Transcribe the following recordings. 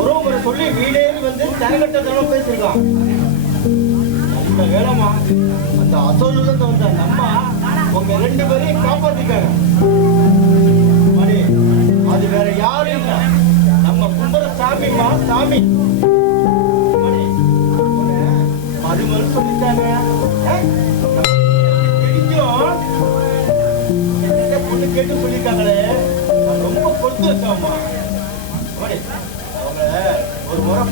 ஒரு முறை சொல்லி வீடேறி வந்து தரகட்டத்தனம் பேசியிருக்கான். அந்த வேலைமா அந்த அசோல வந்த நம்ம உங்க 2 பேரையும் காப்பாத்திக்காங்க. அது வேற யாரும் இல்ல, நம்ம கும்பர சாமிமா சாமி. மறுமொழி சொல்லிட்டாங்க. தெரிஞ்சும் பொண்ணு கேட்டு சொல்லியிருக்காங்களே, ரொம்ப கொடுத்து வச்சோம்மா. அவங்க ஒரு முறை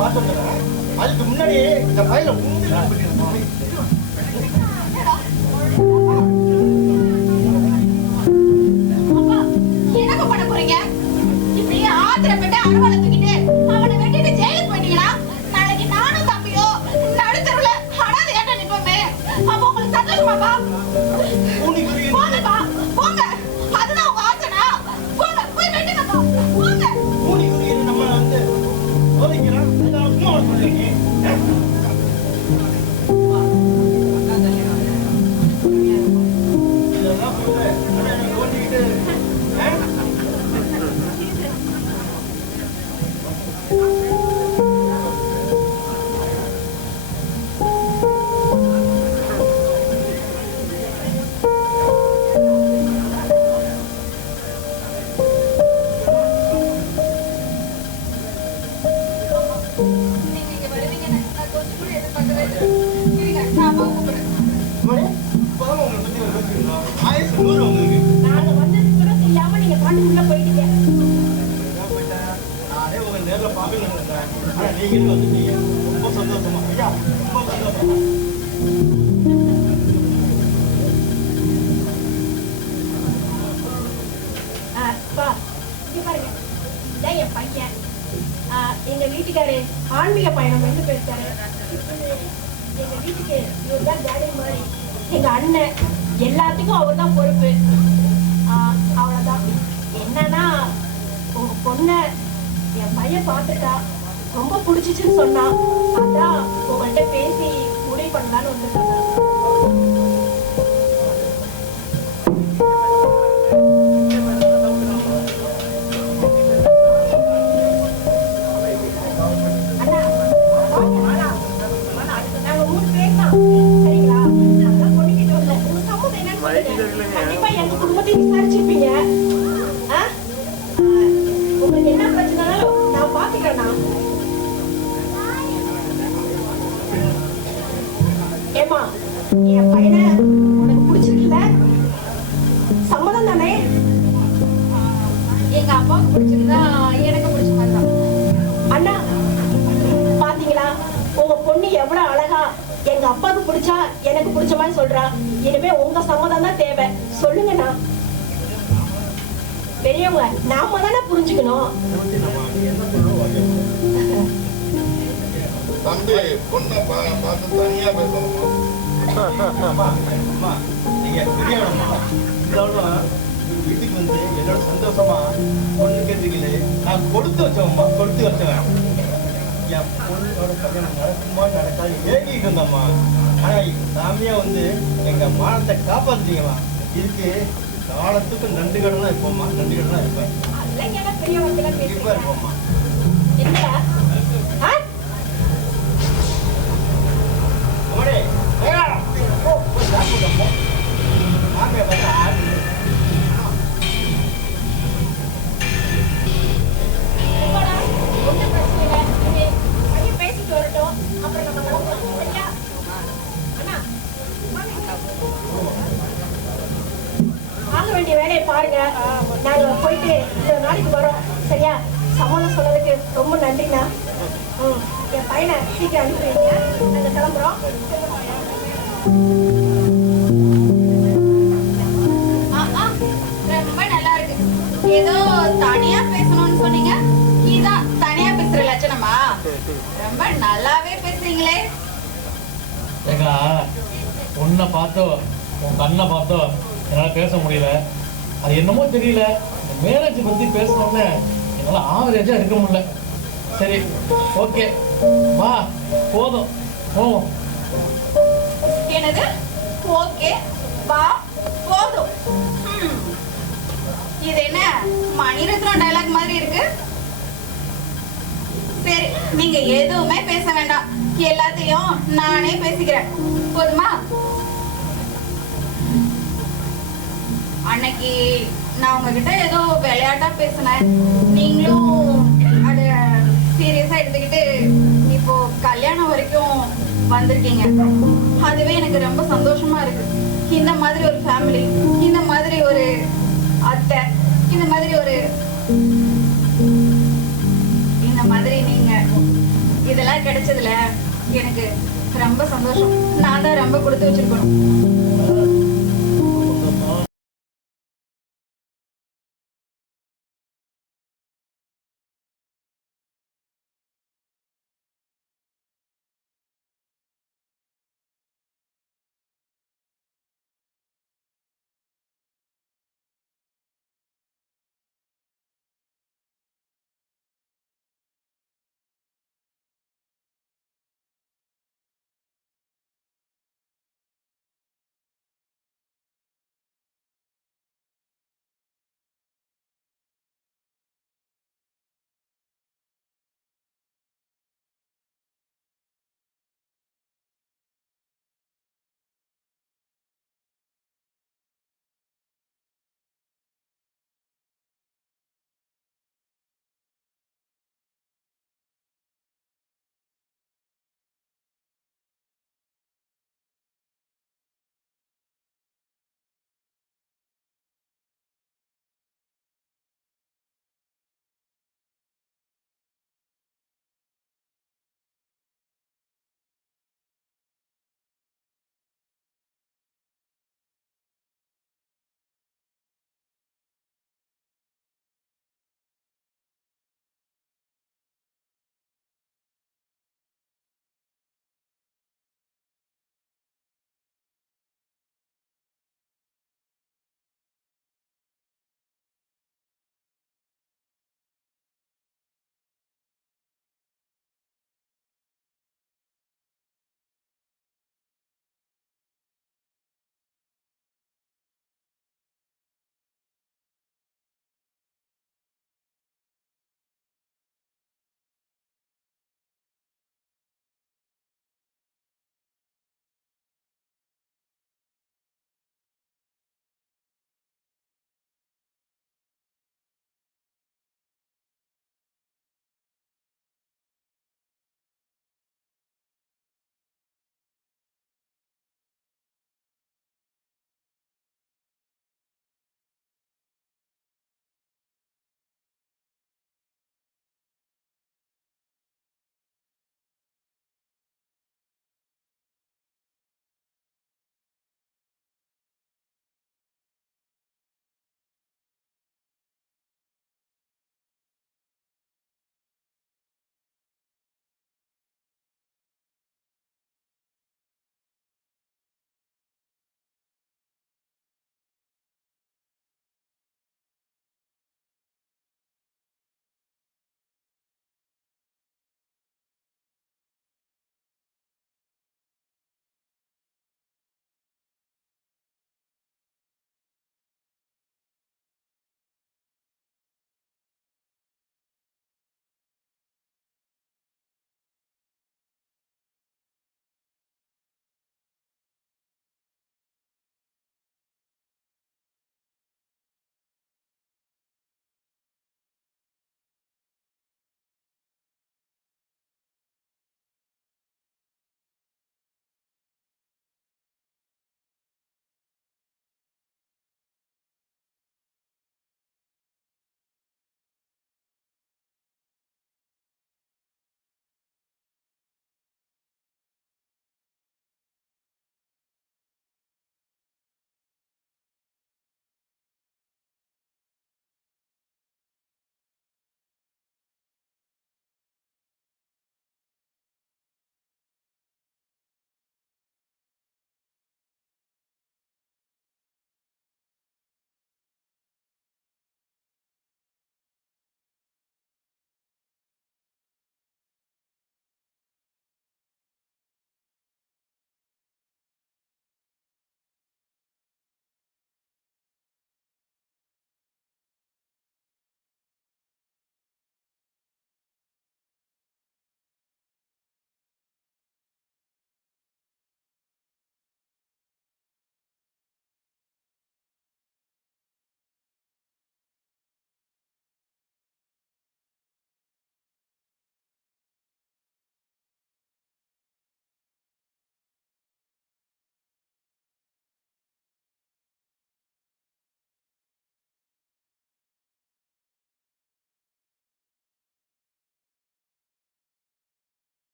பார்த்துக்கிறேன். அதுக்கு முன்னாடி இந்த பையில என்ன பண்ண போறீங்க? இப்படியே ஆத்திரப்பட்டு அறுவாலை தூக்கிட்டு அவனை வெட்டிட்டு ஜெயிலுக்கு போயிட்டீங்கன்னா நாளைக்கு நானும் தம்பியோ நடுத்தருல அனாதை ஏட்ட நிப்போமே. அப்ப உங்களுக்கு சந்தோஷமாப்பா? போங்கப்பா போங்க, அதுதான் உங்க ஆசைனா? போங்க போய் வெட்டுங்கப்பா போங்க. நம்ம வந்து சோதிக்கிறோம். ரொம்ப சந்தோஷமா ஐயா, ரொம்ப சந்தோஷமா. என் பையன் எங்க வீட்டுக்காரு ஆன்மீக பயணம் வந்து போயிருக்காரு. எங்க வீட்டுக்கு இவர்தான் டேடி மாதிரி. எங்க அண்ணன் எல்லாத்துக்கும் அவர் தான் பொறுப்பு. அவ்வளவுதான். என்னன்னா உங்க பொண்ண என் பையன் பார்த்துட்டா ரொம்ப பிடிச்சிச்சுன்னு சொன்னா, அதான் உங்கள்கிட்ட பேசி முடிவு பண்ணலான்னு வந்து சொன்னாங்க. கண்டிப்பா எங்க குடும்பத்தையும் விசாரிச்சிருப்பீங்க. உங்களுக்கு என்ன பிரச்சனைனாலும் நான் பாத்துக்கிறேன்னா. ஏமா என் பையனை உனக்கு பிடிச்சிருக்கல? சம்மதம் தானே? எங்க அப்பாவுக்கு பிடிச்சிருந்தா எனக்கு பிடிச்ச மாதிரி தான். அண்ணா பாத்தீங்களா, உங்க பொண்ணு எவ்வளவு அழகா எங்க அப்பாவுக்கு பிடிச்சா எனக்கு பிடிச்ச மாதிரி சொல்றா. இனிமே உங்க சம்மதம் தான் தேவை. சொல்லுங்கண்ணா. பெரியவங்க நாம தானே புரிஞ்சுக்கணும். தம்பி பொண்ணை பார்த்து தனியா பேசணும். நீங்க பெரியவனம்மா, வீட்டுக்கு வந்து என்னோட சந்தோஷமா பொண்ணு கேட்டீங்களே, நான் கொடுத்து வச்சோம்மா, கொடுத்து வச்சேன். என் பொண்ணோட கல்யாணம் நடக்குமா நடக்காது ஏங்கிட்டு இருந்தம்மா. ஆனா சாமியா வந்து எங்க மானத்தை காப்பாத்துட்டீங்கம்மா. இதுக்கு காலத்துக்கு நன்றி கடனா இருப்போம்மா, நன்றி கடனா இருப்பேன். இருப்பா இருப்போம்மா. பேசிட்டு வரட்டும், அப்புறம் நம்ம கிளம்பலாம். ஆக வேண்டிய வேலையை பாருங்க. நாங்க போயிட்டு இந்த நாளைக்கு வரோம். சரியா? சம்மதம் சொன்னதுக்கு ரொம்ப நன்றிண்ணா. என் பையனை சீக்கிரம் அனுப்பிடுவீங்க. நாங்க கிளம்புறோம். ரொம்ப நல்லா இருக்கு. ஏதோ தனியா பேசணும்னு சொன்னீங்க, இதான் தனியா பேசுற லட்சணமா? ரொம்ப நல்லாவே பேசுறீங்களே. ஏக்கா, உன்னை பார்த்தோ உன் கண்ணை பார்த்தோ என்னால் பேச முடியல. அது என்னமோ தெரியல, மேரேஜ் பற்றி பேசணும்னு என்னால் ஆவரேஜாக இருக்க முடியல. சரி, ஓகே, வா போதும். ஓ என்னது? ஓகே வா போதும். இது என்ன மணிரத்னம் டைலாக் மாதிரி இருக்கு? நீங்க எதுவுமே பேச வேண்டாம், எல்லாத்தையும் நானே பேசிக்கிறேன். போதுமா? அன்னைக்கு நான் உங்ககிட்ட ஏதோ விளையாட்டா பேசினேன், நீங்களும் அத சீரியஸா எடுத்துக்கிட்டு இப்போ கல்யாணம் வரைக்கும் வந்திருக்கீங்க. அதுவே எனக்கு ரொம்ப சந்தோஷமா இருக்கு. இந்த மாதிரி ஒரு ஃபேமிலி, இந்த மாதிரி ஒரு அத்தை, இந்த மாதிரி நீங்க இதெல்லாம் கிடைச்சதுல எனக்கு ரொம்ப சந்தோஷம். நான் தான் ரொம்ப கொடுத்து வச்சிருக்கணும்.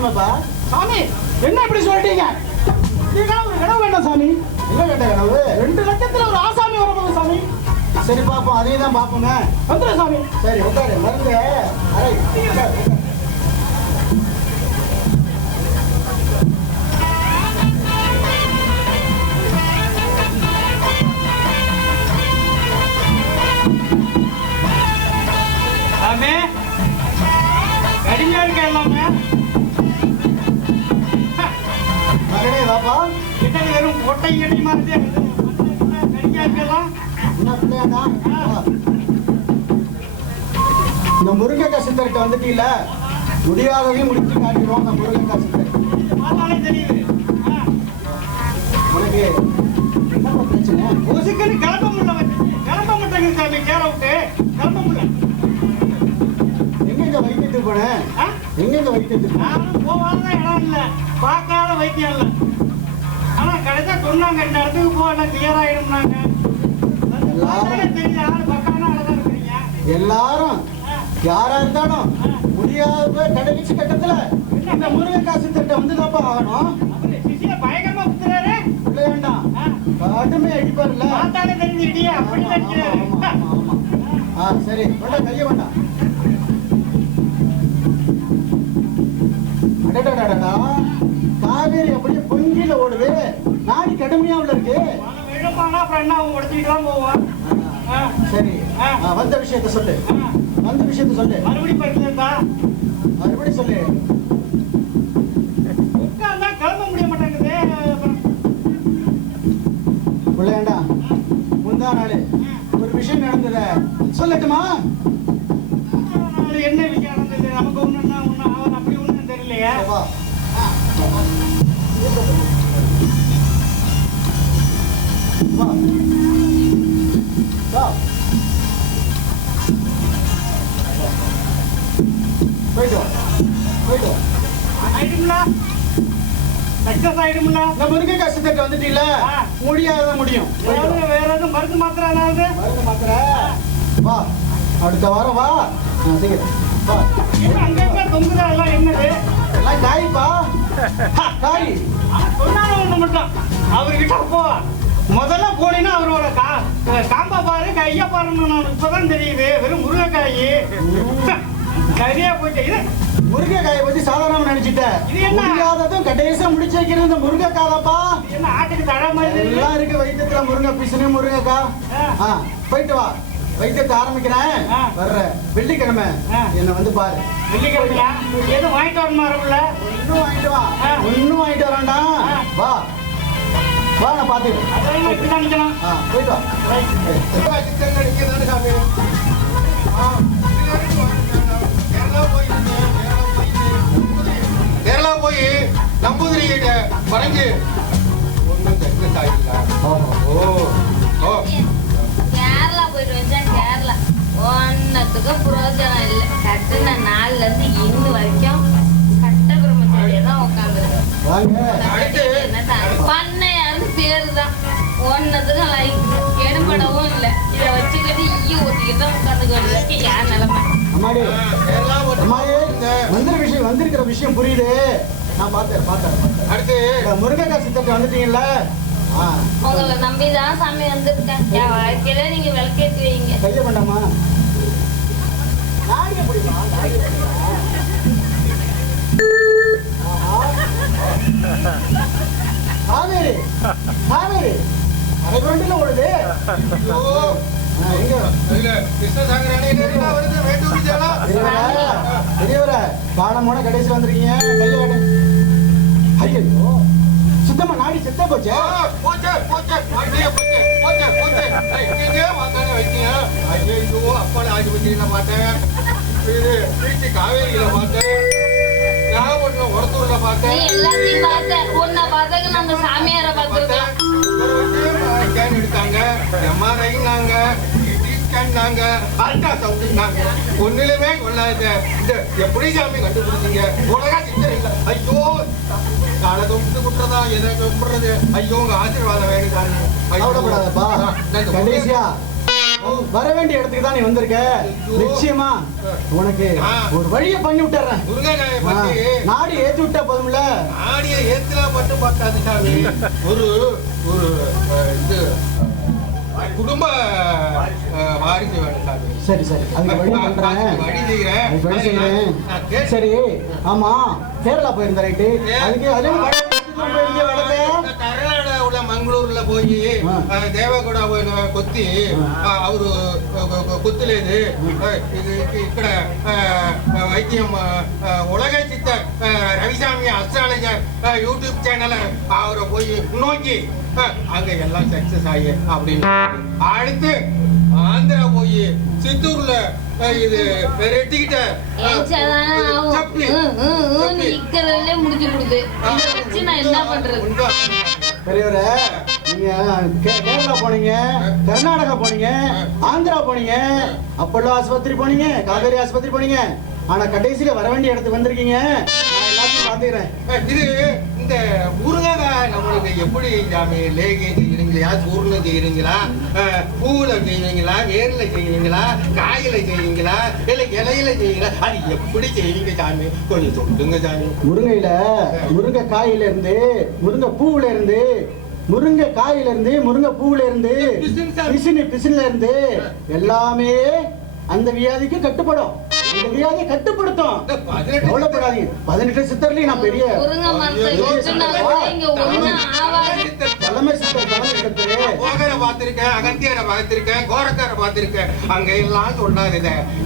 வேணுமாப்பா? சாமி என்ன இப்படி சொல்லிட்டீங்க? நீங்க ஒரு கனவு வேண்டாம் சாமி. என்ன கேட்ட கனவு? 2 லட்சத்துல ஒரு ஆசாமி வரப்போகுது சாமி. சரி பாப்போம், அதையும் தான் பாப்போங்க. வந்துடும் சாமி. சரி உட்காரு, மருந்து அரை உட்காரு. சாமி கடிஞ்சா இருக்க எல்லாமே. மகனே வாப்பா. கிட்ட வெறும் கொட்டை கடி மாதிரி கடிஞ்சா இருக்கலாம். என்ன பிள்ளையாடா? இந்த முருங்கைக்காய் சித்தர்கிட்ட வந்துட்டீல, முடியாததையும் முடிச்சு காட்டிடுவோம். இந்த முருங்கைக்காய் சித்தர் பார்த்தாலே தெரியுது. உனக்கு என்னப்பா பிரச்சனை? ஒசுக்குன்னு கிளம்ப மாட்டேங்குது சாமி. கேர விட்டு கிளம்ப முடியல. எங்க வைத்தியத்துக்கு போனேன்? ஆ? எங்க வைத்தியத்துக்கு? நானும் போகாத இடம் இல்லை, பார்க்காத வைத்தியம் இல்லை. ஆனா கடைசியா சொன்னாங்க 2 இடத்துக்கு போனா கிளியர் ஆயிடும்னாங்க. தெரிஞ்ச ஆளு பக்கான ஆளுதான் இருக்கிறீங்க. எல்லாரும் யாரா இருந்தாலும் முடியாத கடைசி கட்டத்துல இந்த முருங்கைக்காய் சித்தர்கிட்ட வந்து தான்ப்பா ஆகணும். அவரு சிசிய பயங்கரமா குத்துறாரு. வேண்டாம், கடுமையா அடிப்பாருல்ல. பார்த்தாலே தெரிஞ்சு இடியா அப்படி அடிக்கிறாரு. சரி வேண்டாம், கைய வேண்டாம். அடடடடா, காவேரி அப்படியே பொங்கில ஓடுது. நாடி கடுமையாவில் இருக்கு. விழுப்பானா அப்புறம் என்ன அவன் உடச்சிட்டு தான் போவான். சரி, வந்த விஷயத்த சொல்லு. வந்த விஷயத்த சொல்லு. மறுபடியும் படுத்துதா மறுபடியும் சொல்லு. உட்கார்ந்தா கிளம்ப முடிய மாட்டேங்குது. பிள்ளையாண்டா, முந்தா நாள் ஒரு விஷயம் நடந்தத சொல்லட்டுமா? என்ன விஷயம் நடந்தது? நமக்கு ஒண்ணுன்னா ஒண்ணு அவன் அப்படி ஒண்ணும் தெரியலையே. வா. வா. வா. போயிட்டு வா. போயிட்டு வா. ஆயிடுங்களா? சக்சஸ் ஆயிடுங்களா? இந்த முருங்கைக்காய் சித்தர்கிட்ட வந்துட்டீல, முடியாத முடியும். போயிட்டு வா. வேற எதுவும் மருந்து மாத்திரை ஏதாவது? மருந்து மாத்திரை. வா, அடுத்த வாரம் வா. சீக்கிரம் வா. அங்க தொங்குதா எல்லாம் என்னது? எல்லாம் காய்ப்பா, காய். சொன்னாலும் ஒண்ணு மட்டும் அவர்கிட்ட போ. முதல்ல போனீங்கன்னா அவரோட காம்பா பாரு கையா பாருன்னு நான் இப்பதான் தெரியுது. வெறும் முருங்கைக்காய் சரியா போயிட்டு. இது முருங்கைக்காயை பத்தி சாதாரணமா நினைச்சிட்டேன். இது என்ன? முடியாததும் கடைசியா முடிச்சு வைக்கிறது இந்த முருங்கைக்காயப்பா. என்ன ஆட்டுக்கு தழை மாதிரி எல்லாம் இருக்கு வைத்தியத்துல. முருங்கை பீசனு, முருங்கைக்காய். போயிட்டு வா, வைத்தியத்தை ஆரம்பிக்கிறேன். வர்ற வெள்ளிக்கிழமை என்ன வந்து பாரு. வெள்ளிக்கிழமையா? எதுவும் வாங்கிட்டு வரணுமா? வரல இன்னும் வாங்கிட்டு வா. இன்னும் வாங்கிட்டு வரான்டா. வா வா, நான் பாத்துக்கிறேன். அதெல்லாம் இப்படிதான் நிக்கலாம். போயிட்டு வா. கேரளா போய் நம்பூதிரியிட்ட மறைஞ்சு ஒன்றும் சக்சஸ் ஆகிடல. ஓ கேரளா போயிட்டு வச்சா கேரளா ஒன்னத்துக்கும் பிரயோஜனம் இல்லை. கட்டுன நாள்ல இருந்து இன்னும் வரைக்கும் கட்ட பிரம்மச்சாரியா தான் உட்காந்துருக்கு. பண்ணையாரு பேரு தான், ஒன்னத்துக்கும் லைக் எடுபடவும் இல்லை. இதை வச்சுக்கிட்டு ஈ ஊத்திக்கிட்டு தான் உட்காந்துக்கிட்டு யார் நிலைமை? அம்மாடி, கேரளா அம்மாடி, வந்திருக்கிற விஷயம் புரியுது. நான் பார்த்தேன். அடுத்து முருங்கைக்காய் சித்தர்கிட்ட வந்துட்டீங்கல்ல, உங்களை நம்பிதான் சாமி வந்திருக்கேன். என் வாழ்க்கையில நீங்க விளக்கேற்றி வைங்க. கைய வேண்டாமா? நாடிய புரியுமா? காவேரி, காவேரி அரைக்குரண்டில ஓடுது. பெரியவர பாடமோட கடைசி வந்திருக்கீங்க. கைய ஐயோ, சுத்தமா நாடி செத்தே போச்சு. காவேரியில பார்த்தேன், நாகப்பட்டினம் ஒரத்தூர்ல பார்த்தேன். நீ எல்லாத்தையும் பார்த்த, உன்னை பார்த்ததுக்கு நாங்க சாமியாரை பார்த்துருக்கோம். ஸ்கேன் எடுத்தாங்க, எம்ஆர்ஐனாங்க, சிடி ஸ்கேன்னாங்க, அல்ட்ரா சவுண்டுனாங்க. ஒண்ணுலயுமே கொள்ளாத. இந்த எப்படி சாமி கண்டுபிடிச்சீங்க? உலக சித்தர் இல்லை. ஐயோ, நாளை தொட்டு குட்டுறதா, எதை கும்பிடுறது? ஐயோ, உங்க ஆசீர்வாதம் வேணுதாங்க. கவலைப்படாதப்பா. கடைசியா வர வேண்டிய இடத்துக்கு தான் நீ வந்திருக்க. நிச்சயமா உனக்கு ஒரு வழியை பண்ணி விட்டுறேன். முருங்கைக்காயை பத்தி நாடி ஏத்தி விட்டா போதும்ல. நாடியை ஏத்துலாம் மட்டும் பார்த்தாது சாமி. ஒரு ஒரு இது குடும்ப வாரிசு வேணும் சாமி. சரி சரி, அதுக்கு வழி பண்றேன். வழி செய்யறேன். சரி, ஆமா கேரளா போயிருந்த ரைட்டு. அதுக்கு கர்நாடகா உள்ள மங்களூர்ல போய் தேவகூட கொத்தி அவரு குத்துலேது ఇక్కడ வைத்தியம் உலக சித்தர் ரவிசாமி அஸ்ட்ராலஜர் யூடியூப் சேனல் அவரை போய் நோக்கி அங்க எல்லாம் சக்சஸ் ஆகி அப்படின்னு அடுத்து ஆந்திரா போய் சித்தூர்ல இது ரெட்டிக்கிட்ட முடிச்சு கொடுத்து நான் என்ன பண்றது? பெரியவரே, நீங்க கேரளா போனீங்க, கர்நாடகா போனீங்க, ஆந்திரா போனீங்க, அப்பல்லோ ஆஸ்பத்திரி போனீங்க, காவேரி ஆஸ்பத்திரி போனீங்க. ஆனா கடைசியில வர வேண்டிய இடத்துக்கு வந்திருக்கீங்க. நான் எல்லாத்தையும் பாத்துக்கிறேன். இது இந்த முருங்கைக்காய் நம்மளுக்கு எப்படி சாமி லேகியம் செய்யறீங்களா, சூர்ணம் செய்யறீங்களா, பூவுல செய்வீங்களா, வேர்ல செய்வீங்களா, காயில செய்வீங்களா, இல்ல இலையில செய்வீங்களா, அது எப்படி செய்வீங்க சாமி கொஞ்சம் சொல்லுங்க சாமி. முருங்கையில முருங்கை காயில இருந்து, முருங்கை பூவுல இருந்து, முருங்கை காயில இருந்து, முருங்கை பூவுல இருந்து, பிசின்ல இருந்து எல்லாமே அந்த வியாதிக்கு கட்டுப்படும். இந்த வியாதியை கட்டுப்படுத்தும். கவலைப்படாதீங்க. 18 சித்தர்லயும் நான் பெரிய தலைமை சித்தர் போகரை பார்த்திருக்கேன், அகத்தியரை பார்த்திருக்கேன், கோரக்காரை பார்த்திருக்கேன். அங்க எல்லாம் சொல்லாத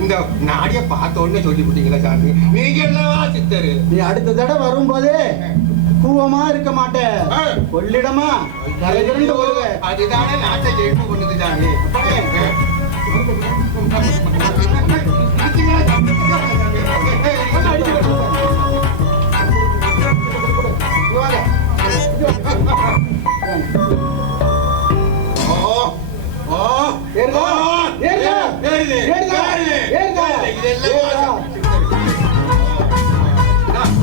இந்த நாடிய பார்த்தோன்னு சொல்லி விட்டீங்களா சாமி? நீங்க எல்லாம் சித்தரு. நீ அடுத்த தடவை வரும்போதே கூவமா இருக்க மாட்டேன், கொள்ளிடமா கரைதிரண்டு வருவேன். அதுதானே நாட்டை ஜெயிப்பு பண்ணுது சாமி.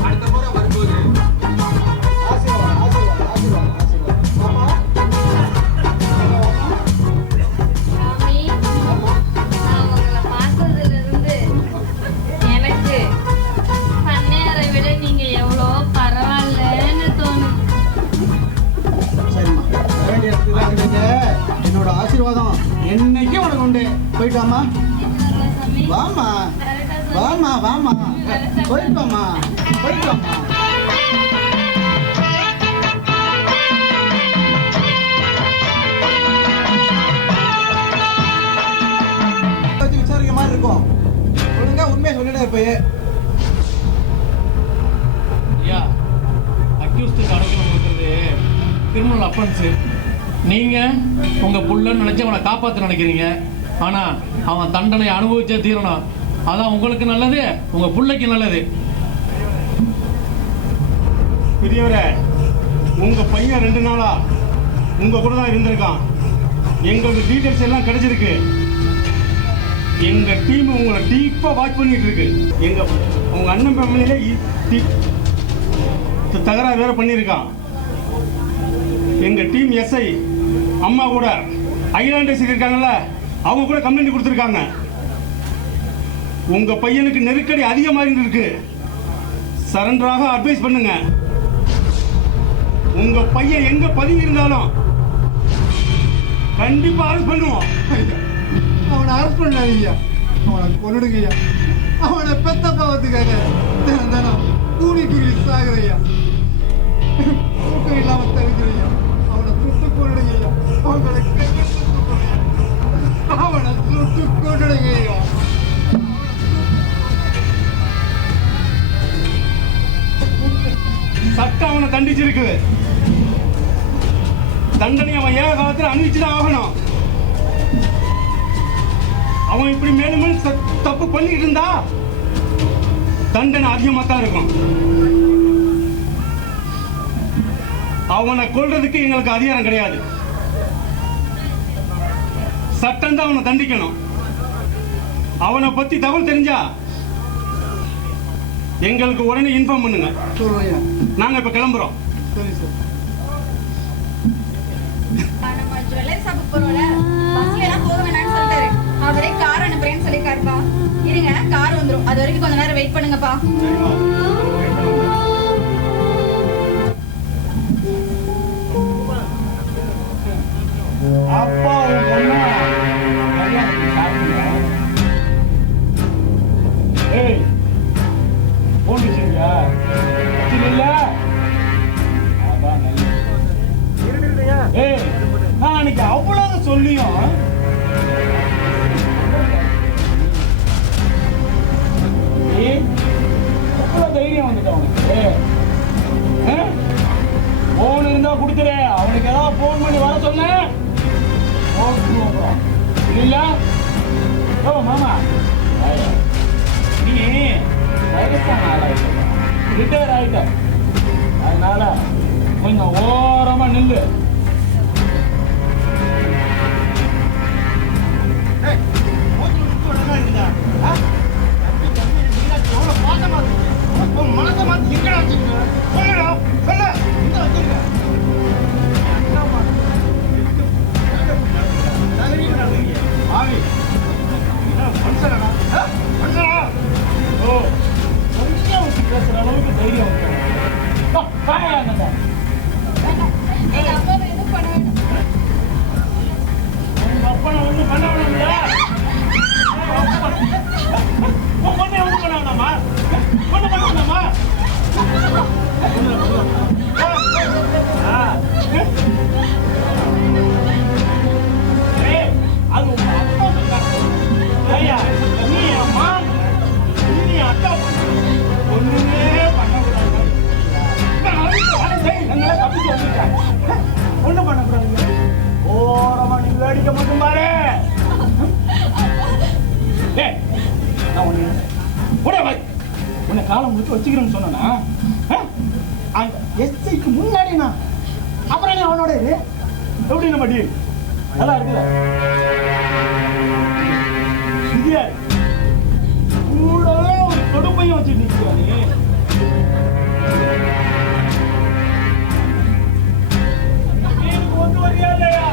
அடுத்த முறை வரும்போது என்னோட ஆசீர்வாதம் என்னைக்கு உனக்கு உண்டு. போயிட்டாமா, வாமா வாமா வாமா, போயிட்டு வாமா, போயிட்டு வாமா. விசாரிக்க மாதிரி இருக்கும். ஒழுங்கா உண்மையை சொல்லிட்டே இருப்பேன். ஐயா, அக்யூஸ்டுக்கு அடைக்கலம் கொடுக்கறது கிரிமினல் அஃபென்ஸ். நீங்க உங்க புள்ளன்னு நினைச்சு அவனை காப்பாற்ற நினைக்கிறீங்க. ஆனா அவன் தண்டனை அனுபவிச்சே தீரணும். அதான் உங்களுக்கு நல்லது, உங்க புள்ளைக்கு நல்லது. பெரியவரே, உங்க பையன் 2 நாளா உங்க கூட தான் இருந்திருக்கான். எங்களுக்கு டீட்டெயில்ஸ் எல்லாம் கிடைச்சிருக்கு. எங்க டீம் உங்களை டீப்பா வாட்ச் பண்ணிட்டு இருக்கு. உங்க அண்ணன் ஃபேமிலியில தகராறு வேற பண்ணியிருக்கான். எங்க டீம் எஸ்ஐ அம்மா கூட ஐலாண்டர்ஸ் இருக்காங்கல்ல, அவங்க கூட கம்ப்ளைண்ட் கொடுத்துருக்காங்க. உங்க பையனுக்கு நெருக்கடி அதிகமாக இருக்கு. சரண்டராக அட்வைஸ் பண்ணுங்க. உங்க பையன் எங்க பதுங்கி இருந்தாலும் கண்டிப்பா அரெஸ்ட் பண்ணுவோம். அவனை அரெஸ்ட் பண்ணாதீங்க, அவனை கொன்னுடுங்க. அவனை பெத்த பாவத்துக்காக தினம் கூலி குருவி சாகுறையா, தூக்கம் இல்லாம தவிக்கிறையா. அவனை சுட்டு கொண்டுடுங்க, அவனை அவனை சுட்டு கொண்டுடுங்க. சட்டம் அவனை தண்டிச்சிருக்கு. தண்டனை அவன் ஏக காலத்தில் அணிவிச்சுதான் ஆகணும். அவன் இப்படி மேலும் தப்பு பண்ணிக்கிட்டு இருந்தா தண்டனை அதிகமாக தான் இருக்கும். அவனை கொல்றதுக்கு எங்களுக்கு அதிகாரம் கிடையாது. சட்டம் தான் அவனை தண்டிக்கணும். அவனை பத்தி தகவல் தெரிஞ்சா எங்களுக்கு உடனே இன்ஃபார்ம் பண்ணுங்க. நாங்க இப்ப கிளம்புறோம். சரி சார். நம்ம ஜுவல்லரி ஷாப்புக்கு போறோம்ல, பஸ்ல எல்லாம் போக வேணாம்னு சொல்லிட்டாரு. அவரே கார் அனுப்புறேன்னு சொல்லிருக்காருப்பா. இருங்க, கார் வந்துரும். அது வரைக்கும் கொஞ்ச நேரம் வெயிட் பண்ணுங்கப்பா. அப்பா உன் பொண்ணா கல்யாணத்துக்கு சாப்பிடுங்க. ஏய் போன் வச்சுருக்கியா? வச்சுருக்கீங்களா? அதான் நல்லது. ஏய் நான் அன்னைக்கு அவ்வளவு சொல்லியும் அவ்வளவு தைரியம் வந்துட்டு அவனுக்கு. போன் இருந்தா கொடுத்துரு. அவனுக்கு ஏதாவது போன் பண்ணி வர சொன்னேன் இல்ல. ஓ மாமா, நீ வயசான ஆளாயிட்ட, ரிட்டையர் ஆயிட்ட, அதனால கொஞ்சம் ஓரமா நில்லு. மனசை மாத்தி எங்கடா வச்சிருக்க? சொல்லுடா, சொல்லு. இந்த வச்சிருக்க ஆவி மனுஷனா? மனுஷனா? ஓ, கொஞ்சம் வச்சு பேசுற அளவுக்கு தைரியம் இருக்கு. எங்க அப்பாவை எதுவும் பண்ண வேண்டாம். உங்க அப்பனை ஒன்றும் பண்ண வேணும்ல? உன் பொண்ணை ஒன்றும் பண்ண வேண்டாமா? ஒன்றும் பண்ண வேண்டாமா? அது உங்க அப்பா சொன்னாங்க. ஐயா, நீ அம்மா, நீ அக்கா ஒண்ணுமே பண்ணக்கூடாது. என்னால தப்பிச்சு வந்துட்டேன். ஒண்ணும் பண்ணக்கூடாது. ஓரமா நீ வேடிக்கை மட்டும் பாரு. நான் உன்னை காலம் முடிச்சு வச்சுக்கிறேன்னு சொன்னா அந்த எஸ்ஐக்கு முன்னாடி நான் அப்புறம் நீ அவனோட இரு. எப்படி நம்ம டீல் நல்லா இருக்குல்ல? இந்தியா கூடவே ஒரு தொடுப்பையும் வச்சு நிற்கியா நீ? ஒன்று வரியா இல்லையா?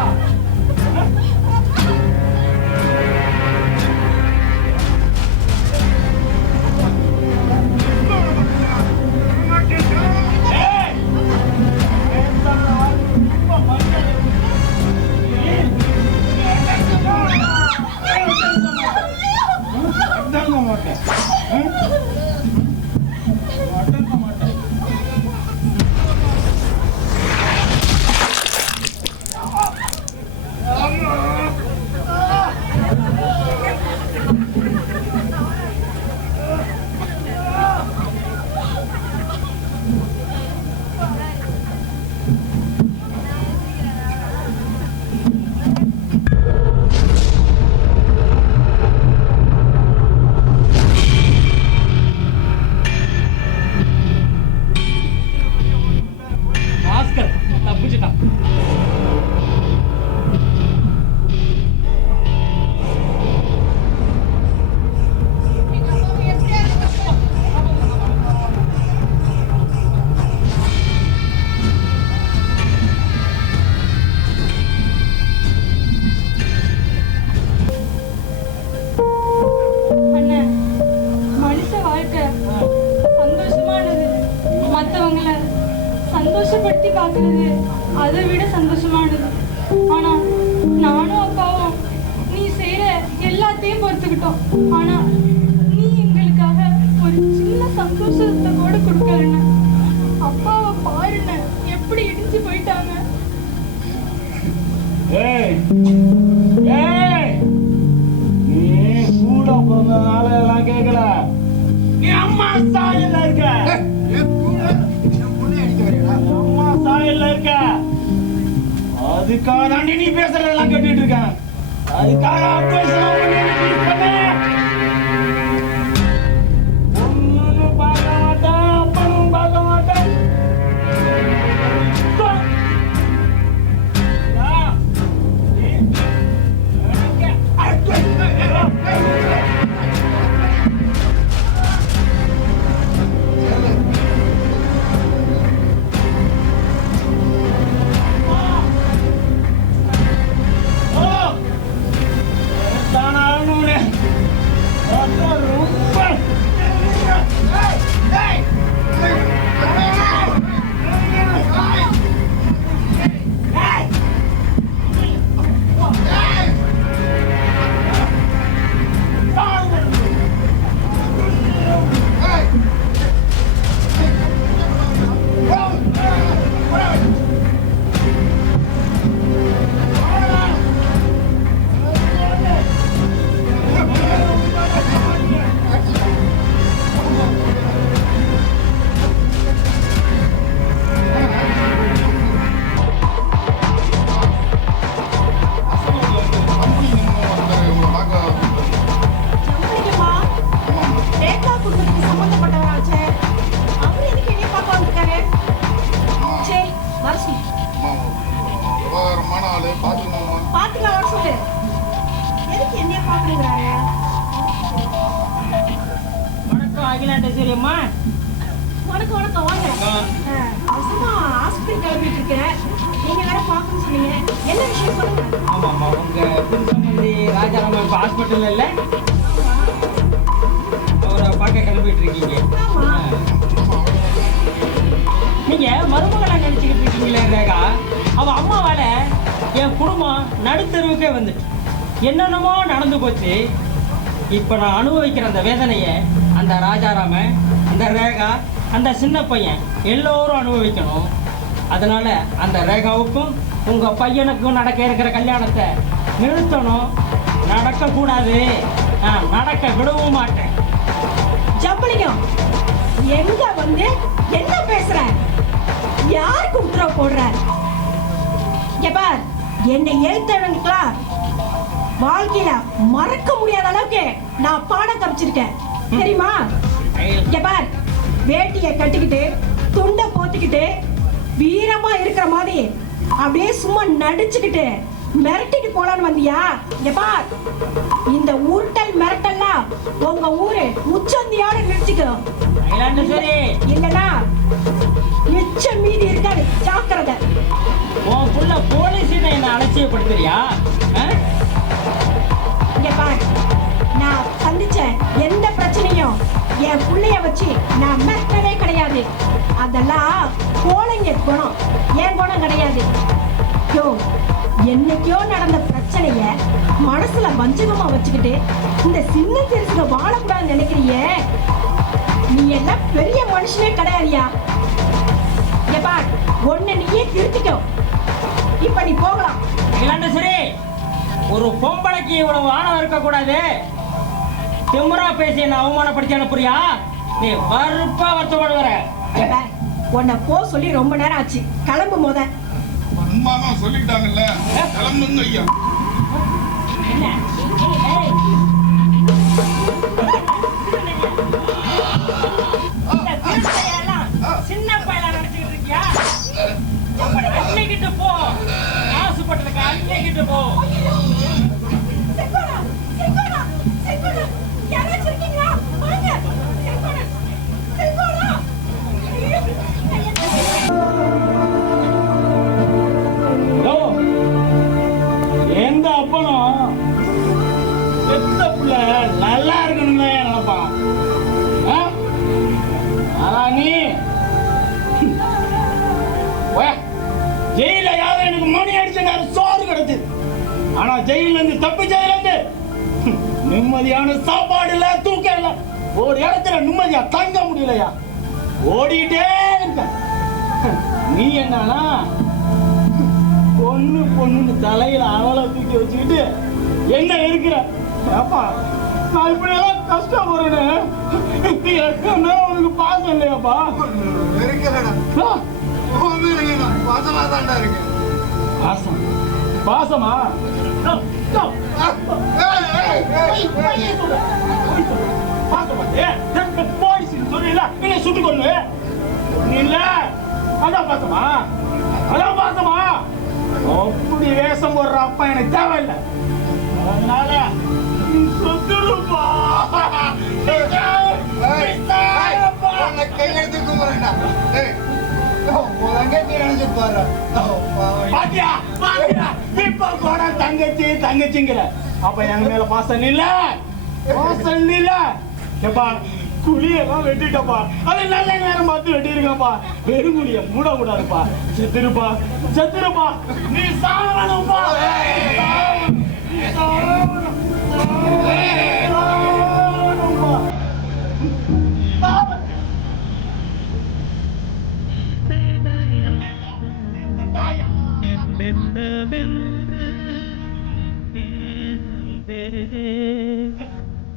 சந்தோஷப்படுத்தி காக்குறது அதை விட சந்தோஷமானது. ஆனா நானும் அப்பாவும் நீ செய்யற எல்லாத்தையும் பொறுத்துக்கிட்டோம். ஆனா நீ எங்களுக்காக ஒரு சின்ன சந்தோஷத்தை கூட கொடுக்கலன்னு. அப்பாவை பாருன்னு எப்படி இடிஞ்சு போயிட்டாங்க. நீ கூட பிறந்ததுனால எல்லாம் கேட்கல. நீ அம்மா சாயல்ல இருக்க. அம்மா சாயல்ல இருக்க. அதுக்காக தாண்டி நீ பேசுறதெல்லாம் கேட்டுட்டு இருக்க. அதுக்காக அட்வைஸ் ஒன்னும் பார்க்க மாட்டேன், அப்பனும் பார்க்க மாட்டேன். தானா அகிலாண்டேஸ்வரி அம்மா. வணக்கம் வணக்கம் வாங்க. அவசரமா ஹாஸ்பிட்டல் கிளம்பிட்டு இருக்கேன். நீங்க வேற பார்க்கணும்னு சொன்னீங்க. என்ன விஷயம் சொல்லுங்க. ஆமாம்மா, உங்க புருஷன் வந்து ராஜாராமன் இப்போ ஹாஸ்பிட்டல்ல இல்லை, அவரை பார்க்க கிளம்பிட்டு இருக்கீங்க. ஆமா. நீங்க மருமகளா நினைச்சுக்கிட்டு இருக்கீங்களே ரேகா, அவ அம்மாவால என் குடும்பம் நடுத்தருவுக்கே வந்துட்டு என்னென்னமோ நடந்து போச்சு. இப்போ நான் அனுபவிக்கிற அந்த வேதனையை அந்த ராஜாராமன், அந்த ரேகா, அந்த சின்ன பையன் எல்லோரும் அனுபவிக்கணும். அதனால அந்த ரேகாவுக்கும் உங்க பையனுக்கும் நடக்க இருக்கிற கல்யாணத்தை நிறுத்தணும். நடக்கக்கூடாது, நான் நடக்க விடவும் மாட்டேன். ஜம்பளியம் எங்க வந்து என்ன பேசுற? யாருக்கு உத்தரவு போடுற? இங்க பார், என்னை எழுத்தவங்களுக்கெல்லாம் வாழ்க்கையில மறக்க முடியாத அளவுக்கு நான் பாடம் கமிச்சிருக்கேன் தெரியுமா? இங்க பார், வேட்டியை கட்டிக்கிட்டு துண்டை போத்திக்கிட்டு வீரமா இருக்கிற மாதிரி அப்படியே சும்மா நடிச்சுக்கிட்டு மிரட்டிட்டு போலான்னு வந்தியா? இங்க பார், இந்த உருட்டல் மிரட்டல்லாம் உங்க ஊரு உச்சந்தியோட நிறுத்திக்கணும். இல்லனா மிச்சம் மீதி இருக்காது, ஜாக்கிரதை. உன் புள்ள போலீஸ் என்ன அலட்சியப்படுத்துறியா? இங்க பார், நான் சந்திச்ச எந்த பிரச்சனையும் என் புள்ளைய வச்சு நான் மிரட்டவே கிடையாது. அதெல்லாம் கோழைங்க குணம், என் குணம் கிடையாது. யோ, என்னைக்கோ நடந்த பிரச்சனைய மனசுல வஞ்சகமா வச்சுக்கிட்டு இந்த சின்ன சிறுசுங்க வாழக்கூடாதுன்னு நினைக்கிறியே, நீ எல்லாம் பெரிய மனுஷனே கிடையாதியா. இங்க பார், ஒண்ணு நீயே திருத்திக்கோ. இப்ப நீ போகலாம். சரி, ஒரு பொம்பளைக்கு இவ்வளவு ஆணவம் இருக்கக்கூடாது. திமுறா பேசி என்ன அவமானப்படுத்தி அனுப்புறியா? நீ வறுப்பா வருத்தப்படுவற. உன்னை போ சொல்லி ரொம்ப நேரம் ஆச்சு, கிளம்பு. முத அம்மா தான் சொல்லிட்டாங்கல்ல, கிளம்புங்க ஐயா. என்ன சின்ன பையல நினைச்சுக்கிட்டு இருக்கியா? அன்னைக்கிட்டு போ, ஆசுப்பட்டதுக்கு அன்னைக்கிட்டு போ. எந்த அப்பனும் பெத்த புள்ள நல்லா இருக்கணும் தான் நினைப்பான். ஆனா நீ ஜெயில யாரும் எனக்கு மணி அடிச்ச நேரம் சோறு கிடைச்சு, ஆனா ஜெயில இருந்து தப்பிச்சதுல இருந்து நிம்மதியான சாப்பாடு இல்ல, தூக்கம் இல்ல, ஒரு இடத்துல நிம்மதியா தங்க முடியலையா, ஓடிட்டே இருக்க. நீ என்னன்னா பொண்ணு பொண்ணுன்னு தலையில அவளை தூக்கி வச்சுக்கிட்டு என்ன இருக்கிற? அப்பா, நான் இப்படி எல்லாம் கஷ்டப்படுறேன், உனக்கு பாசம் இல்லையாப்பா? பாசமா தான்டா இருக்கு. பாசம் பாசமா? சுட்டு கொண்டு இல்ல, அதான் பாசமா? அதான் பாசமா? அப்படி வேஷம் போடுற அப்பா எனக்கு தேவையில்லை. அதனால சொத்துருப்பா கையெழுத்து கும்பிடுறா. தங்கச்சி தங்கச்சிங்கிற அப்ப எங்க மேல பாசம் இல்ல, பாசம் இல்ல. எப்பா, குழியெல்லாம் வெட்டிட்டப்பா, அது நல்ல நேரம் பார்த்து வெட்டி இருக்கப்பா. வெறுங்குடிய மூட கூடாதுப்பா. செத்துருப்பா, செத்துருப்பா, நீ சாவணும்பா.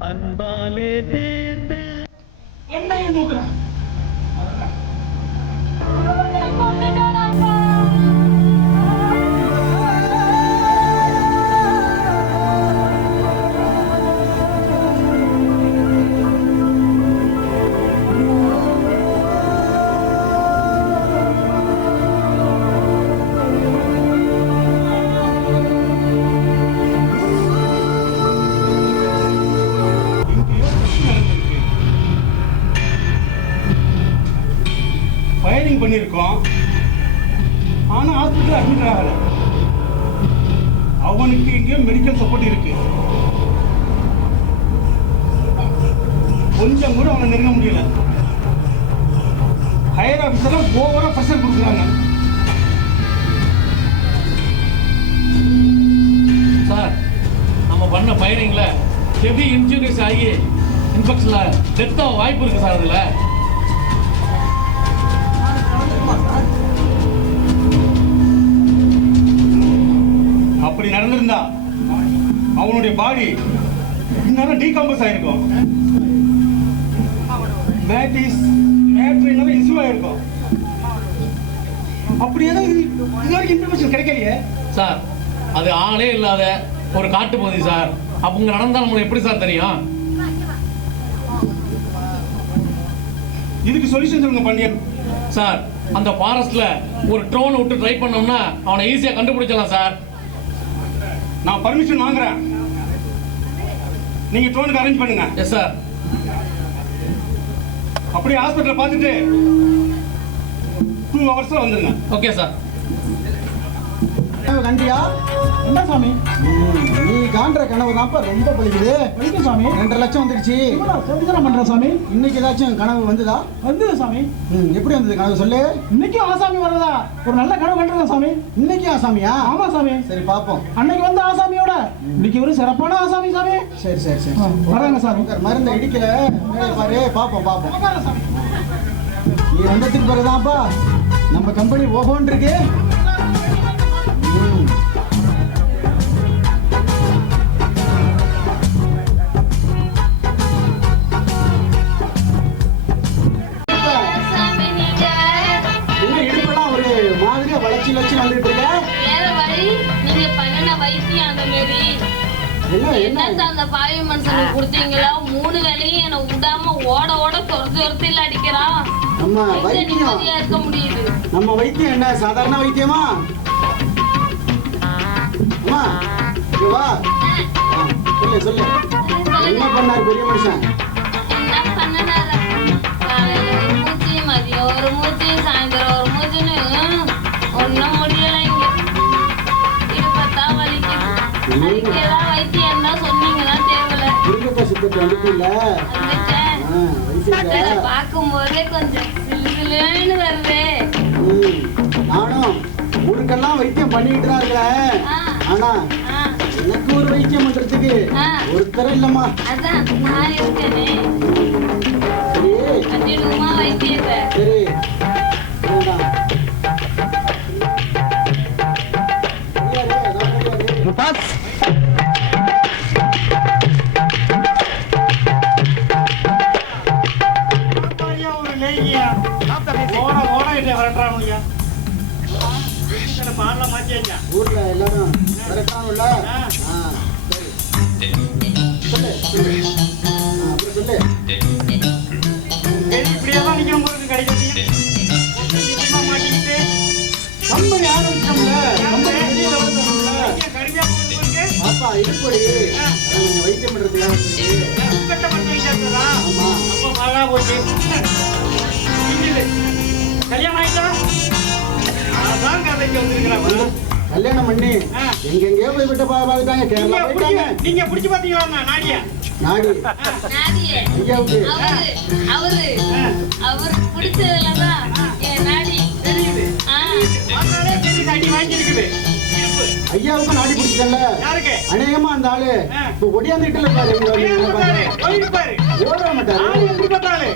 அன்பாலே என்ன தூக்குற? ஸ்கேனிங் பண்ணியிருக்கோம். ஆனால் ஹாஸ்பிட்டல் அட்மிட் ஆகலை. அவனுக்கு இங்கே மெடிக்கல் சப்போர்ட் இருக்கு. கொஞ்சம் கூட அவனை நெருங்க முடியல. ஹையர் ஆஃபீஸர்லாம் ஓவரா ப்ரெஷர் கொடுக்குறாங்க. சார், நம்ம பண்ண பயணிங்கள ஹெவி இன்ஜுரிஸ் ஆகி இன்ஃபெக்ஷனில் டெத் ஆக வாய்ப்பு இருக்கு சார். அதில் அப்படி நடந்திருந்தா அவனுடைய பாடி இன்னும் டீகம்போஸ் ஆயிருக்கும். மேட்ரினால இஷ்யூ ஆயிருக்கும். அப்படி ஏதாவது இது வரைக்கும் இன்ஃபர்மேஷன் கிடைக்கலையே சார். அது ஆளே இல்லாத ஒரு காட்டு பகுதி சார். அவங்க நடந்தால் நம்மளுக்கு எப்படி சார் தெரியும்? இதுக்கு சொல்யூஷன் சொல்லுங்க பாண்டியன். சார், அந்த ஃபாரஸ்ட்ல ஒரு ட்ரோன் விட்டு ட்ரை பண்ணோம்னா அவனை ஈஸியாக கண்டுபிடிச்சலாம் சார். நான் பர்மிஷன் வாங்குறேன். நீங்க ட்ரோனுக்கு அரேஞ்ச் பண்ணுங்க. Yes sir. அப்படியே ஹாஸ்பிட்டல் பார்த்துட்டு 2 ஹவர்ஸ்ல வந்துருங்க. Okay sir. கண்டியா என்ன சாமி, நீ காண்ற கனவு தான்ப்பா ரொம்ப பலிக்குது. பலிக்கும் சாமி. 2.5 லட்சம் வந்துருச்சு. சொல்லிதான் பண்றேன் சாமி. இன்னைக்கு ஏதாச்சும் கனவு வந்துதா? வந்தது சாமி. எப்படி வந்தது கனவு சொல்லு. இன்னைக்கும் ஆசாமி வரதா ஒரு நல்ல கனவு கண்டுறேன் சாமி. இன்னைக்கு ஆசாமியா? ஆமா சாமி. சரி பாப்போம். அன்னைக்கு வந்த ஆசாமியோட இன்னைக்கு ஒரு சிறப்பான ஆசாமி சாமி. சரி சரி சரி வராங்க சாமி. மருந்த இடிக்கல பாரு. பாப்போம் பாப்போம். நீ வந்ததுக்கு பிறகுதான்ப்பா நம்ம கம்பெனி ஓஹோன் இருக்கு. வளர்ச்சி வந்துட்டு இருக்க. வேற வழி நீங்க பண்ணின வைத்தியம் அந்த மாதிரி என்ன அந்த பாவி மனுஷனுக்கு கொடுத்தீங்களா? 3 வேளையும் என்ன விடாம ஓட ஓட துரத்தில் அடிக்கிறான். நம்ம வைத்தியம் இருக்க முடியுது. நம்ம வைத்தியம் என்ன சாதாரண வைத்தியமா? அம்மா வா சொல்லு சொல்லு. என்ன பண்ணாரு பெரிய மனுஷன்? என்ன பண்ணனாரு? காலையில ஒரு மூச்சு, மதியம் ஒரு மூச்சு, சாயந்தரம் ஒரு மூச்சுன்னு ஒன்னும் முடியல. இங்க இருப்பத்தா வலிக்குது. அதுக்கு ஏதாவது வைத்தியம் தான் சொன்னீங்கன்னா தேவையில்ல. முருங்கப்பா சித்தத்தை அனுப்பில பார்க்கும் போதே கொஞ்சம் சிலுன்னு வருது. நானும் ஊருக்கெல்லாம் வைத்தியம் பண்ணிட்டு தான் இருக்கிறேன். ஆனா எனக்கு ஒரு வைத்தியம் பண்றதுக்கு ஒருத்தர இல்லம்மா. அதான் நான் இருக்கேனே. கட்டிடுமா வைத்தியத்தை? சரி ஊர்ல எல்லாரும் வரட்டானுல்ல. சொல்லு அப்புறம் சொல்லு. இப்படியெல்லாம் நீங்க உங்களுக்கு கிடைக்கிறீங்க. மாட்டிக்கிட்டு கம்பெனி ஆரம்பிச்சோம்ல. கம்பெனி வெளியில வந்துடணும்ல. பாப்பா இதுபடி வைத்தியம் பண்றதுக்காக ஆமா. அப்ப பாலா போச்சு. கல்யாணம் ஆயிட்டா? அதான் கதைக்கு வந்திருக்கிறாங்க. கல்யாணம் பண்ணி எங்கெங்கயோ போய் விட்டு பாத்துட்டாங்க. கேரளா போயிட்டாங்க. நீங்க புடிச்சு பாத்தீங்களா நாடியா? நாடி ஐயாவுக்கு அவரு பிடிச்சதுலதான் என் நாடி தெரியுது. அதனாலே தெரியுது. அடி வாங்கியிருக்குது. ஐயாவுக்கும் நாடி பிடிச்சல. யாருக்கு? அநேகமா அந்த ஆளு இப்ப ஒடியாந்துட்டு இருப்பாரு. போயிருப்பாரு. ஓட மாட்டாரு. எப்படி பார்த்தாரு?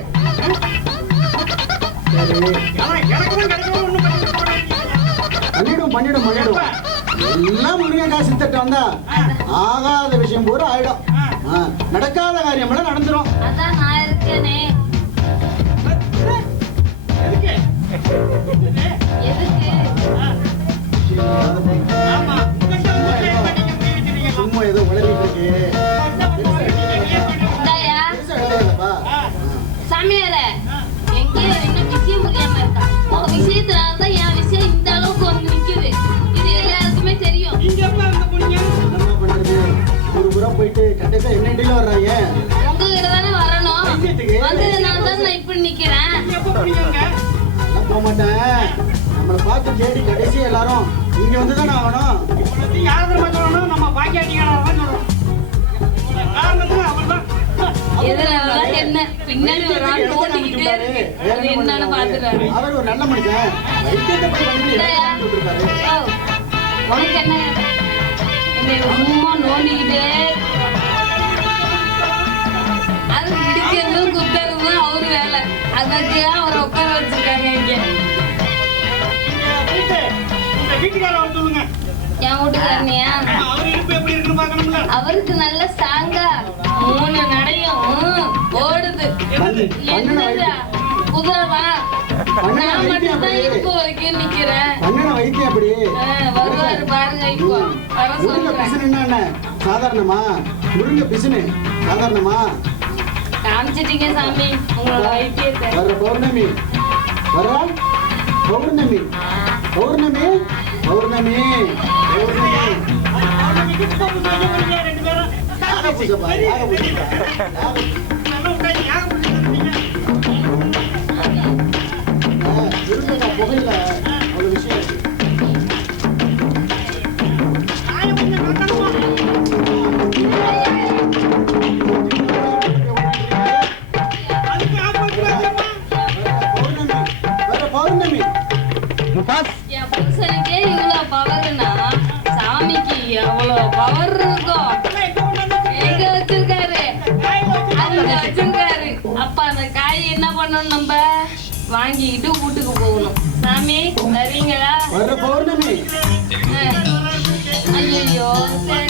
பண்ணிடும் எல்லாம் முருங்கக்காய் சித்தட்டு வந்தா ஆகாத விஷயம் பூரா ஆயிடும். நடக்காத காரியம் எல்லாம் நடந்துரும். அதான் நான் இருக்கேனே. எதுக்கு? சும்மா ஏதோ உளறிட்டு இருக்கு. சாமியார எங்கேயோ இன்னும் விஷயம் முடியாம இருக்கா. உங்க விஷயத்தினாலதான் என் விஷயம் இந்த அளவுக்கு வந்து நிக்குது. இது எல்லாருக்குமே தெரியும். என்ன பண்றது? ஒரு புறம் போயிட்டு கண்டிப்பா என்ன வர்றாங்க. உங்ககிட்ட தானே வரணும். வந்ததுனால தான் நான் இப்படி நிக்கிறேன். போக மாட்டேன். நம்மளை பார்த்து தேடி கடைசி எல்லாரும் இங்க வந்து தானே ஆகணும். இப்ப யார் தெரியுமா சொல்லணும்? நம்ம பாக்கியாட்டிங்களா தான் சொல்லணும். காரணத்துக்கு அவர் தான் எதுனால என்ன பின்னாடி ஒரு ஆள் ஓட்டிக்கிட்டே இருக்கு. அது என்னன்னு பாத்துறாரு. அவர் ஒரு நல்ல மனுஷன். வைத்தியத்தை போய் வந்து விட்டுருக்காரு. உனக்கு என்ன என்னை சும்மா நோண்டிக்கிட்டே அது இடிக்கிறதும் குத்துறதும் அவரு வேலை. அதுக்கு அவரை உட்கார வச்சிருக்காங்க இங்க. இந்த வீட்டுக்காரர் அவர் சொல்லுங்க. என் வீட்டுக்காரனியா? அவர் இருப்பு எப்படி இருக்குன்னு பார்க்கணும்ல. அவருக்கு நல்ல ஸ்ட்ராங்கா 3 நடையும் ஓடுது. என்னடா குதிரைதான். நான் மட்டும் தான் இப்போ வரைக்கும் நிக்கிறேன். பண்ணன வைத்தியம் அப்படி. வருவாரு பாருங்க இப்போ. வர முருங்க சொல்றேன். பிசுனா என்ன சாதாரணமா? முருங்க பிசுனு சாதாரணமா? காமிச்சிட்டீங்க சாமி உங்களோட வைத்தியத்தை. வர்ற பௌர்ணமி வர்ற பௌர்ணமி பௌர்ணமி பௌர்ணமி பௌர்ணமி அவங்க கிட்ட போய் சொல்ல போறீங்க ரெண்டு பேரும். யாக பூஜைப்பா, யாக பூஜைப்பா. நல்லா உட்கார்ந்து யாக பண்ணிட்டு முருங்கக்காய் புகையில ஒரு விஷயம் இருக்கு. பௌர்ணமி என் புருஷனுக்கே இவ்வளவு பவர்னா சாமிக்கு எவ்வளவு பவர் இருக்கும். எங்க வச்சிருக்காரு? அங்க வச்சிருக்காரு. அப்ப அந்த காய் என்ன பண்ணணும்? நம்ம வாங்கிக்கிட்டு வீட்டுக்கு போகணும். சாமி சரிங்களா? வர்ற பௌர்ணமி ஐயோ சரி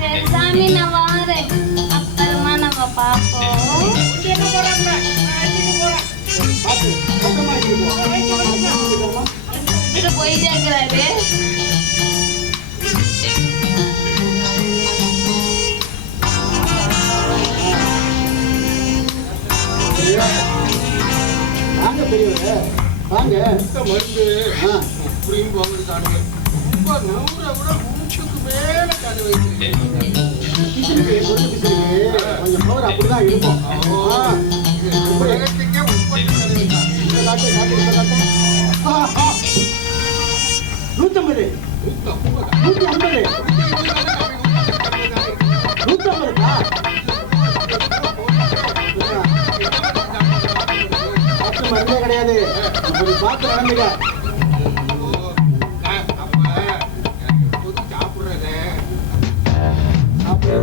சரி சாமி நான் வாரேன். அப்புறமா நம்ம பார்ப்போம். பார்த்து பக்கமா இருக்கு. இது போயிட்டே இருக்கிறாரு. வாங்க பெரியவரே வாங்க. மருந்து ஆ இப்படியும் போகுது சாமி. இப்ப 100 கூட மூச்சுக்கு மேல கதை வைக்கிறேன். பிசுனுக்கு முருங்க பிசுனுக்கு கொஞ்சம் பவர் அப்படிதான் இருக்கும். உலகத்துக்கே உட்பட்டு கதை வைக்கிறாங்க. இந்த காட்டு காட்டு இந்த காட்டு 150 150 150 மருந்தே கிடையாது. இப்படி பார்த்து நடந்துக்க. சாப்பிடுறத சாப்பிடு.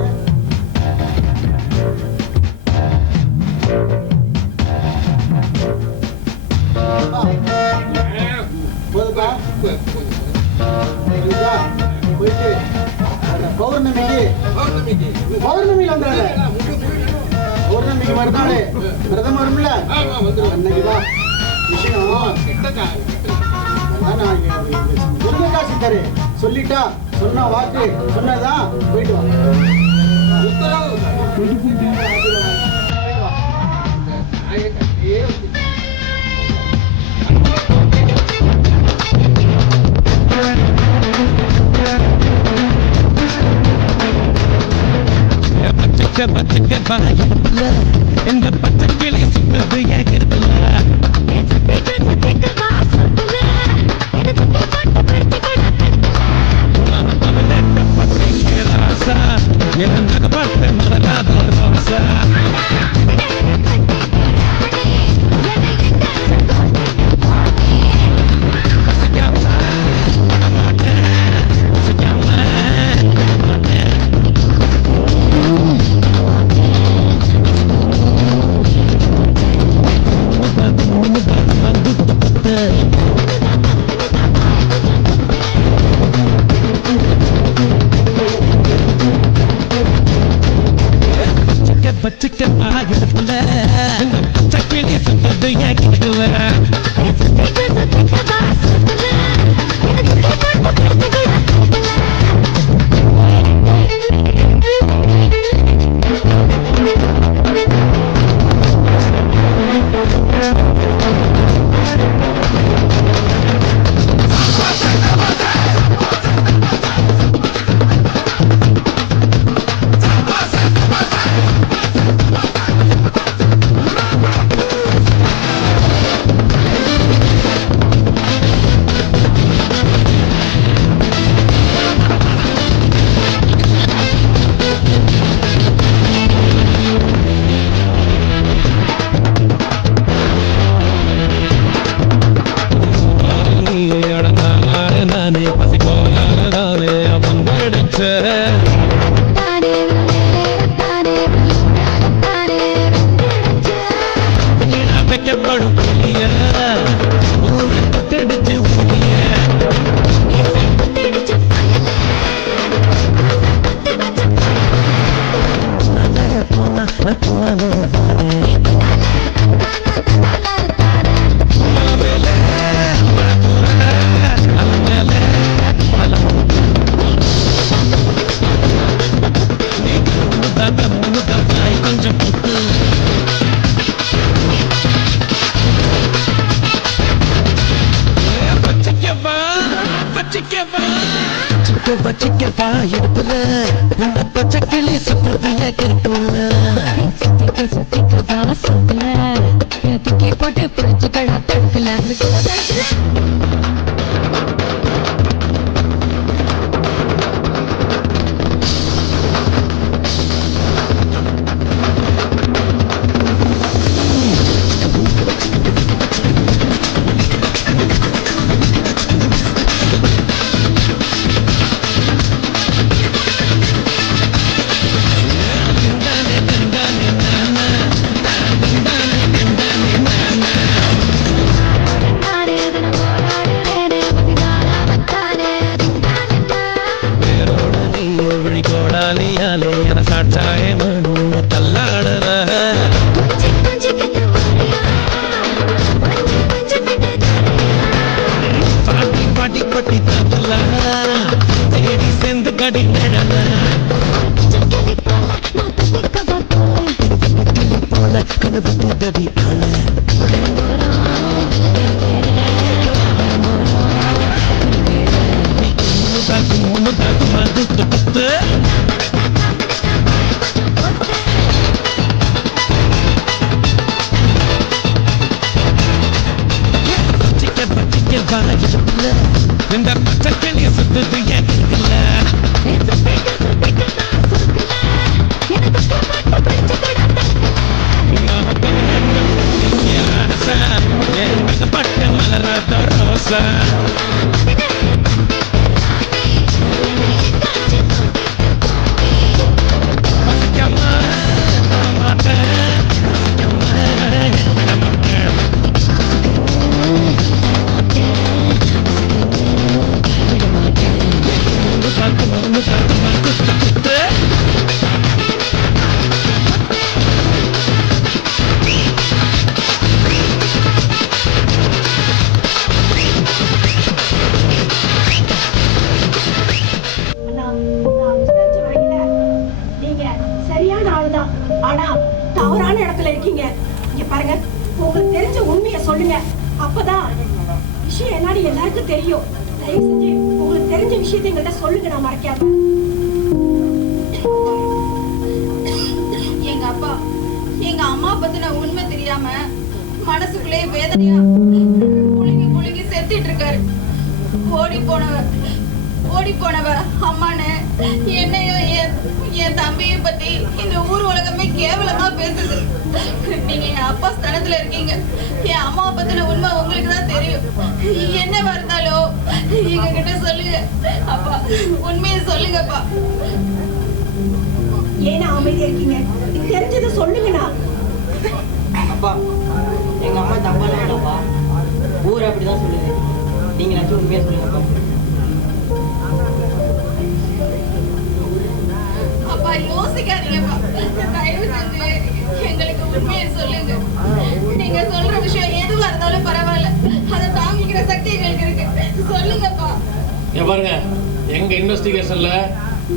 போதுப்பா புரியுதா? போயிட்டு அந்த பௌர்ணமியில் வந்துடுறாங்க. பௌர்ணமிக்கு மறுநாள் விரதம் வரும்ல அன்னைக்கு வா. விஷயம் அதான் நான் முருங்கக்காய் சித்தரு சொல்லிட்டா சொன்ன வாக்கு சொன்னதான் போயிட்டு வா. இந்த பச்சைக்கிளி சுத்தது ஏற்கிறதுல பச்சைக்கிளி ஆகிறதுல பச்சைக்கிளி சுத்தது ஏற்கிறதுல வைக்கப்படும் தெரிஞ்சு கொஞ்சம் வச்சிக்கப்பா எடுப்புல பச்சை கிளி சுற்றுல கேட்டுள்ள போட்டு பிரிச்சுக்களா தடுக்கல இந்த பச்சை கிளி சுத்துது ஏற்றுல பட்டு மலராத ரோசா அப்பதான் விஷயம் என்னன்னு எல்லாருக்கும் தெரியும். தயவு செஞ்சு உங்களுக்கு தெரிஞ்ச விஷயத்தை எங்கள்கிட்ட சொல்லுங்க, நான் மறைக்காம. எங்க அப்பா எங்க அம்மா பத்தின உண்மை தெரியாம மனசுக்குள்ளே வேதனையா புழுங்கி புழுங்கி செத்துட்டு இருக்காரு. ஓடி போனவ அம்மானு என்னையும் என் தம்பியும் பத்தி இந்த ஊர் உலகமே கேவலமா பேசுது. நீங்க என் அப்பா ஸ்தானத்துல இருக்கீங்க. என் அம்மாவை பத்தின உண்மை உங்களுக்கு தான் தெரியும். என்னவா இருந்தாலும் எங்க கிட்ட சொல்லுங்க அப்பா, உண்மையை சொல்லுங்கப்பா. ஏன்னா அமைதியா இருக்கீங்க? தெரிஞ்சதை சொல்லுங்கண்ணா. அப்பா, எங்க அம்மா தப்பா இல்லப்பா, ஊர் அப்படிதான் சொல்லுது. நீங்க நினைச்சு உண்மையா சொல்லுங்கப்பா. அப்பா யோசிக்காதீங்கப்பா, தயவு செஞ்சு எங்களுக்கு உண்மையை சொல்லுங்க. நீங்க சொல்ற விஷயம் எதுவா இருந்தாலும் பரவாயில்ல, அதை தாங்கிக்கிற சக்தி எங்களுக்கு இருக்கு. சொல்லுங்கப்பா. பாருங்க, எங்க இன்வெஸ்டிகேஷன்ல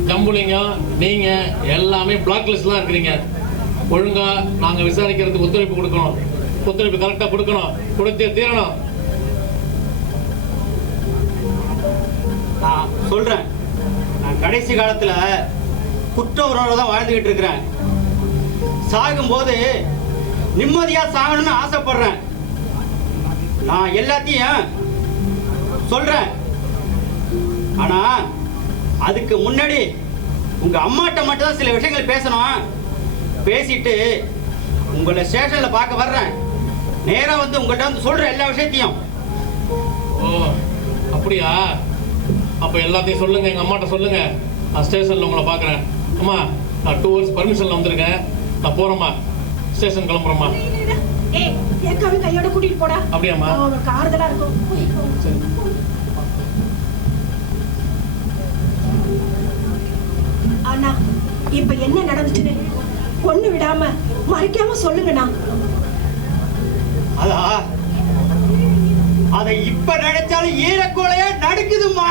ஜம்புலிங்கம் நீங்க எல்லாமே பிளாக் லிஸ்ட்ல இருக்கிறீங்க. ஒழுங்கா நாங்க விசாரிக்கிறதுக்கு ஒத்துழைப்பு கொடுக்கணும். ஒத்துழைப்பு கரெக்டா கொடுக்கணும், கொடுத்தே தீரணும். நான் சொல்றேன், நான் கடைசி காலத்துல குற்ற உணர்வோட தான் வாழ்ந்துகிட்டு இருக்கிறேன். சாகும்போது நிம்மதியா சாகணும்னு ஆசைப்படுறேன். நான் எல்லாத்தையும் சொல்றேன். ஆனா அதுக்கு முன்னாடி உங்க அம்மாட்ட மட்டும் தான் சில விஷயங்கள் பேசணும். பேசிட்டு உங்களை ஸ்டேஷன்ல பார்க்க வர்றேன். நேரா வந்து உங்கள்கிட்ட வந்து சொல்றேன் எல்லா விஷயத்தையும். ஓ அப்படியா? அப்ப எல்லாத்தையும் சொல்லுங்க, எங்க அம்மாட்ட சொல்லுங்க. நான் ஸ்டேஷன்ல உங்களை பார்க்குறேன். அம்மா, நான் 2 hours பர்மிஷன்ல வந்திருக்கேன். நான் போறேம்மா, ஸ்டேஷன் கிளம்புறேம்மா. ஏய் ஏக்காவே கையோட கூட்டிட்டு போடா. அப்படியாம்மா? அவனுக்கு ஆறுதலா இருக்கும். போய் போ. சரி. அண்ணா இப்ப என்ன நடந்துச்சுன்னு ஒண்ணு விடாம மறைக்காம சொல்லுங்கண்ணா. அதை இப்ப நினைச்சாலும் ஈரக்கோலையா நடுக்குதும்மா.